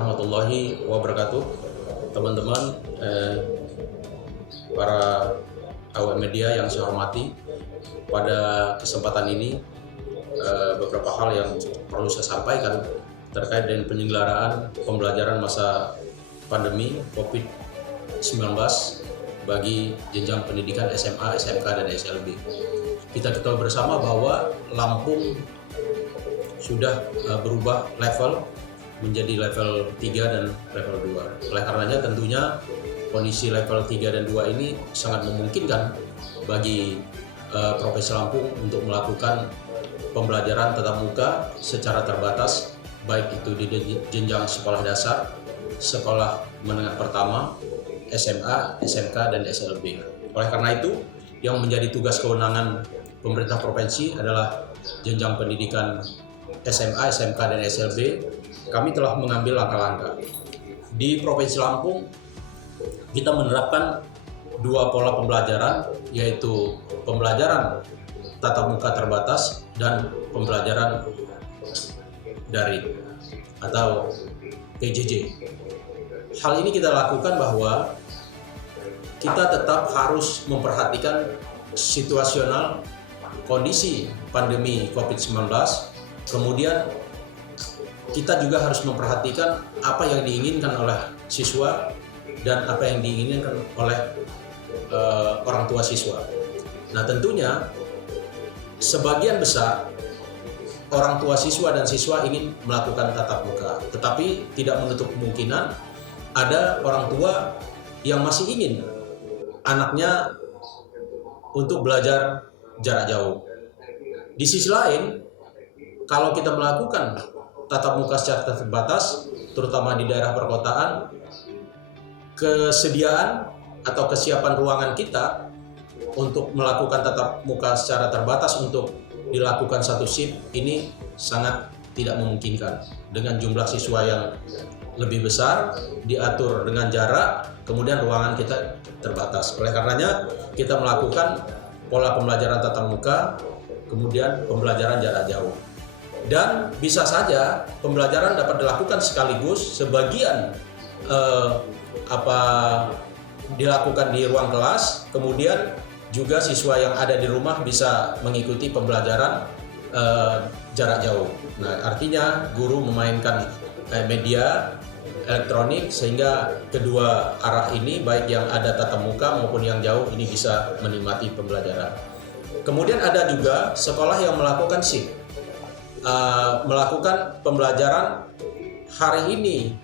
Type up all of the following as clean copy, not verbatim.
warahmatullahi wabarakatuh. Teman-teman, para awak media yang saya hormati, pada kesempatan ini beberapa hal yang perlu saya sampaikan terkait dengan penyelenggaraan pembelajaran masa pandemi COVID-19 bagi jenjang pendidikan SMA, SMK, dan SLB. Kita ketahui bersama bahwa Lampung sudah berubah level menjadi level 3 dan level 2. Oleh karenanya tentunya kondisi level 3 dan 2 ini sangat memungkinkan bagi Provinsi Lampung untuk melakukan pembelajaran tatap muka secara terbatas, baik itu di jenjang sekolah dasar, sekolah menengah pertama, SMA, SMK, dan SLB. Oleh karena itu, yang menjadi tugas kewenangan pemerintah provinsi adalah jenjang pendidikan SMA, SMK, dan SLB. Kami telah mengambil langkah-langkah. Di Provinsi Lampung, kita menerapkan dua pola pembelajaran, yaitu pembelajaran tatap muka terbatas dan pembelajaran daring atau PJJ. Hal ini kita lakukan bahwa kita tetap harus memperhatikan situasional kondisi pandemi COVID-19, kemudian kita juga harus memperhatikan apa yang diinginkan oleh siswa dan apa yang diinginkan oleh orang tua siswa. Nah, tentunya sebagian besar orang tua siswa dan siswa ingin melakukan tatap muka, tetapi tidak menutup kemungkinan ada orang tua yang masih ingin anaknya untuk belajar jarak jauh. Di sisi lain, kalau kita melakukan tatap muka secara terbatas, terutama di daerah perkotaan, kesediaan atau kesiapan ruangan kita untuk melakukan tatap muka secara terbatas untuk dilakukan satu shift ini sangat tidak memungkinkan. Dengan jumlah siswa yang lebih besar, diatur dengan jarak, kemudian ruangan kita terbatas. Oleh karenanya, kita melakukan pola pembelajaran tatap muka, kemudian pembelajaran jarak jauh. Dan bisa saja pembelajaran dapat dilakukan sekaligus, sebagian dilakukan di ruang kelas, kemudian juga siswa yang ada di rumah bisa mengikuti pembelajaran jarak jauh. Nah, artinya guru memainkan media elektronik sehingga kedua arah ini, baik yang ada tatap muka maupun yang jauh, ini bisa menikmati pembelajaran. Kemudian ada juga sekolah yang melakukan shift, melakukan pembelajaran hari ini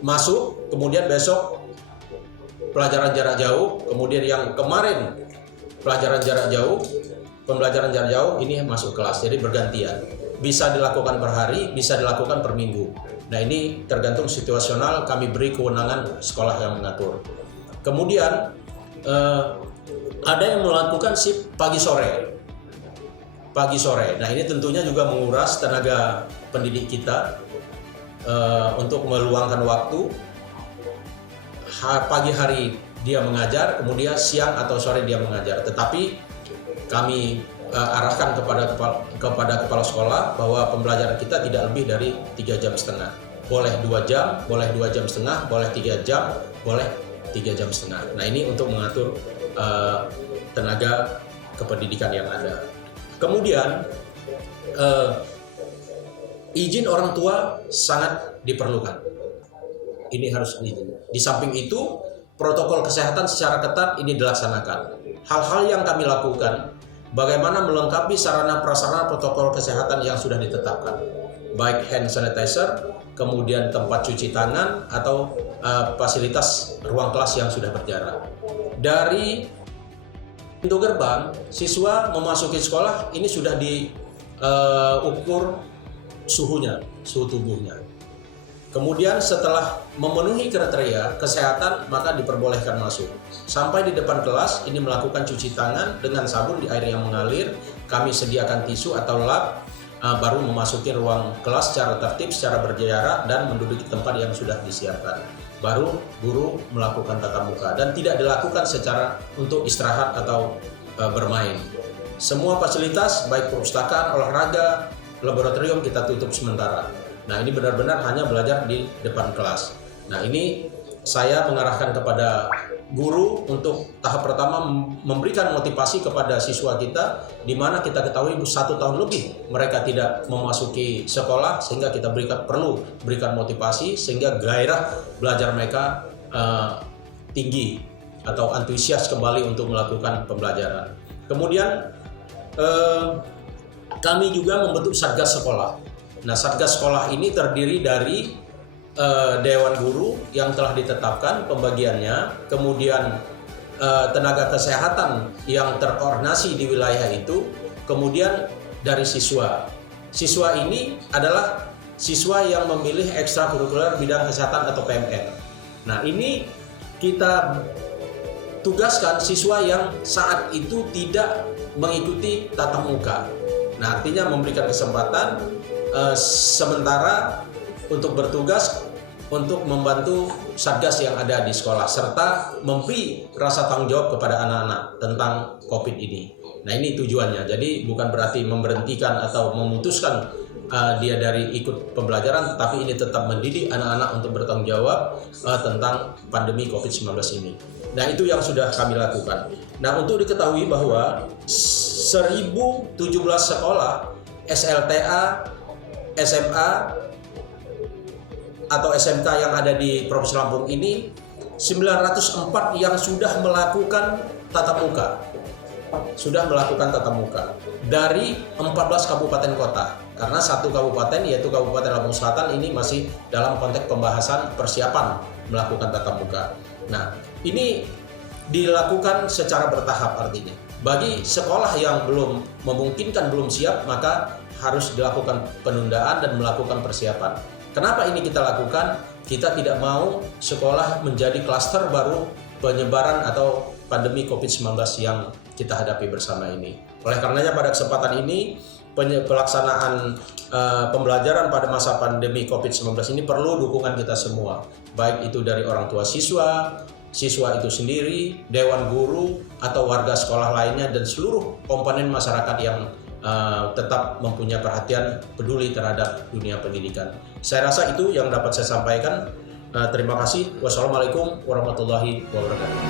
masuk, kemudian besok pelajaran jarak jauh, kemudian yang kemarin pelajaran jarak jauh, pembelajaran jarak jauh ini masuk kelas. Jadi bergantian. Bisa dilakukan per hari, bisa dilakukan per minggu. Nah, ini tergantung situasional, kami beri kewenangan sekolah yang mengatur. Kemudian ada yang melakukan shift pagi sore. Nah, ini tentunya juga menguras tenaga pendidik kita untuk meluangkan waktu. Pagi hari dia mengajar, kemudian siang atau sore dia mengajar. Tetapi kami arahkan kepada kepala sekolah bahwa pembelajaran kita tidak lebih dari 3,5 jam. Boleh 2 jam, boleh 2,5 jam, boleh 3 jam, boleh 3,5 jam. Nah, ini untuk mengatur tenaga kependidikan yang ada. Kemudian izin orang tua sangat diperlukan. Ini harus izin. Di samping itu, protokol kesehatan secara ketat ini dilaksanakan. Hal-hal yang kami lakukan, bagaimana melengkapi sarana prasarana protokol kesehatan yang sudah ditetapkan, baik hand sanitizer, kemudian tempat cuci tangan, atau fasilitas ruang kelas yang sudah berjarak. Dari pintu gerbang, siswa memasuki sekolah ini sudah diukur suhunya, suhu tubuhnya. Kemudian setelah memenuhi kriteria kesehatan, maka diperbolehkan masuk. Sampai di depan kelas, ini melakukan cuci tangan dengan sabun di air yang mengalir. Kami sediakan tisu atau lap, baru memasuki ruang kelas secara tertib, secara berjarak, dan menduduki tempat yang sudah disiapkan. Baru guru melakukan tatap muka, dan tidak dilakukan secara untuk istirahat atau bermain. Semua fasilitas, baik perpustakaan, olahraga, laboratorium kita tutup sementara. Nah, ini benar-benar hanya belajar di depan kelas. Nah, ini saya mengarahkan kepada guru untuk tahap pertama memberikan motivasi kepada siswa kita, di mana kita ketahui 1 tahun lebih mereka tidak memasuki sekolah, sehingga kita perlu berikan motivasi sehingga gairah belajar mereka tinggi atau antusias kembali untuk melakukan pembelajaran. Kemudian kami juga membentuk Satgas Sekolah. Nah, Satgas Sekolah ini terdiri dari Dewan Guru yang telah ditetapkan pembagiannya, kemudian tenaga kesehatan yang terkoordinasi di wilayah itu, kemudian dari siswa. Siswa ini adalah siswa yang memilih ekstrakurikuler bidang kesehatan atau PMN. Nah, ini kita tugaskan siswa yang saat itu tidak mengikuti tatap muka. Nah, artinya memberikan kesempatan sementara untuk bertugas untuk membantu Satgas yang ada di sekolah, serta memberi rasa tanggung jawab kepada anak-anak tentang COVID ini. Nah, ini tujuannya. Jadi bukan berarti memberhentikan atau memutuskan dia dari ikut pembelajaran, tetapi ini tetap mendidik anak-anak untuk bertanggung jawab tentang pandemi COVID-19 ini. Nah, itu yang sudah kami lakukan. Nah, untuk diketahui bahwa 1017 sekolah SLTA, SMA, atau SMK yang ada di Provinsi Lampung ini, 904 yang sudah melakukan tatap muka. Sudah melakukan tatap muka dari 14 kabupaten kota. Karena satu kabupaten, yaitu Kabupaten Lampung Selatan, ini masih dalam konteks pembahasan persiapan melakukan tatap muka. Nah, ini dilakukan secara bertahap artinya. Bagi sekolah yang belum memungkinkan, belum siap, maka harus dilakukan penundaan dan melakukan persiapan. Kenapa ini kita lakukan? Kita tidak mau sekolah menjadi klaster baru penyebaran atau pandemi COVID-19 yang kita hadapi bersama ini. Oleh karenanya pada kesempatan ini, pelaksanaan pembelajaran pada masa pandemi COVID-19 ini perlu dukungan kita semua. Baik itu dari orang tua siswa, siswa itu sendiri, dewan guru, atau warga sekolah lainnya, dan seluruh komponen masyarakat yang tetap mempunyai perhatian peduli terhadap dunia pendidikan. Saya rasa itu yang dapat saya sampaikan. Terima kasih. Wassalamualaikum warahmatullahi wabarakatuh.